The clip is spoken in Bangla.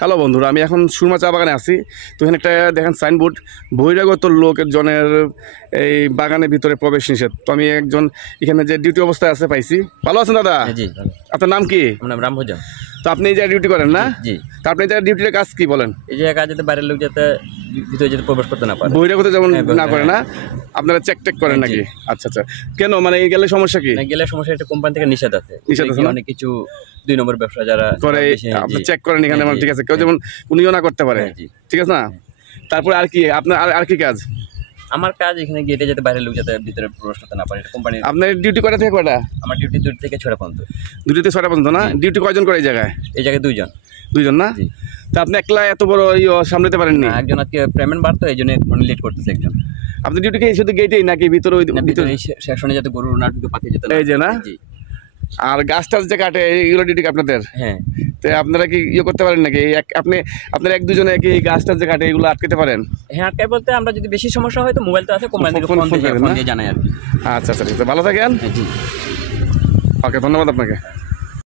হ্যালো বন্ধুরা, আমি এখন সুরমা চা বাগানে আছি। তো এখানে একটা দেখেন সাইনবোর্ড, বহিরাগত লোকজনের এই বাগানের ভিতরে প্রবেশ নিষেধ। তো আমি একজন এখানে যে ডিউটি অবস্থায় আছে পাইছি। ভালো আছেন দাদা? জি। আপনার নাম কি? আমার নাম রামভোজন। তো আপনি এই জায়গায় ডিউটি করেন না? জি। তো আপনি এই জায়গায় ডিউটির কাজ কি বলেন? এই জায়গায় কাজ যাতে বাইরের লোক যাতে ভিতরে যেতে প্রবেশ করতে না পারে, বহিরাগত যেমন না করে না, আপনারা চেক টেক করেন নাকি? আচ্ছা আচ্ছা, কেন মানে এই গেলে সমস্যা কি? গেলে সমস্যা, একটা কোম্পানি থেকে নিষেধ আছে, অনেক কিছু 2 নম্বর ব্যবসা যারা করে আপনি চেক করেন এখানে, মানে ঠিক আছে, কেউ যেমন উনিও না করতে পারে, ঠিক আছে না? তারপরে আর কি আপনার আর কি কাজ? আমার কাজ এখানে গেটে যাতে বাইরের লোক যাতে ভিতরে প্রবেশ করতে না পারে, এটা কোম্পানি। আপনার ডিউটি কয়টা থেকে কয়টা? আমার ডিউটি 2 থেকে 6টা পর্যন্ত। 2 থেকে 6টা পর্যন্ত না? ডিউটি কয়জন করে এই জায়গায়? এই জায়গায় 2 জন। 2 জন না? তা আপনি একলা এত বড় সামলাতে পারেননি? একজন আজকে পেমেন্ট বাড়তো, এই জন্য মানে লেট করতেছে একজন। আপনি ডিউটি কি শুধু গেটেই নাকি ভিতরে? ভিতরে সেকশনে যাতে গরু না ঢুকে পাঠিয়ে যেতে এই যে না? আর গাছ টাছ যে কাটে এইগুলো ডিউটি আপনাদের? হ্যাঁ। তো আপনারা কি করতে পারেন নাকি? আপনার 1-2 জনে কি গাছ টাছ যে কাটে এগুলো আটকাতে পারেন? হ্যাঁ, আটকায় বলতে আমরা যদি বেশি সমস্যা হয় তো মোবাইল তো আছে, কোম্পানি থেকে ফোন দিয়ে জানাই আর কি। আচ্ছা আচ্ছা, ঠিক আছে, ভালো থাকেন। জি। ওকে, ধন্যবাদ আপনাকে।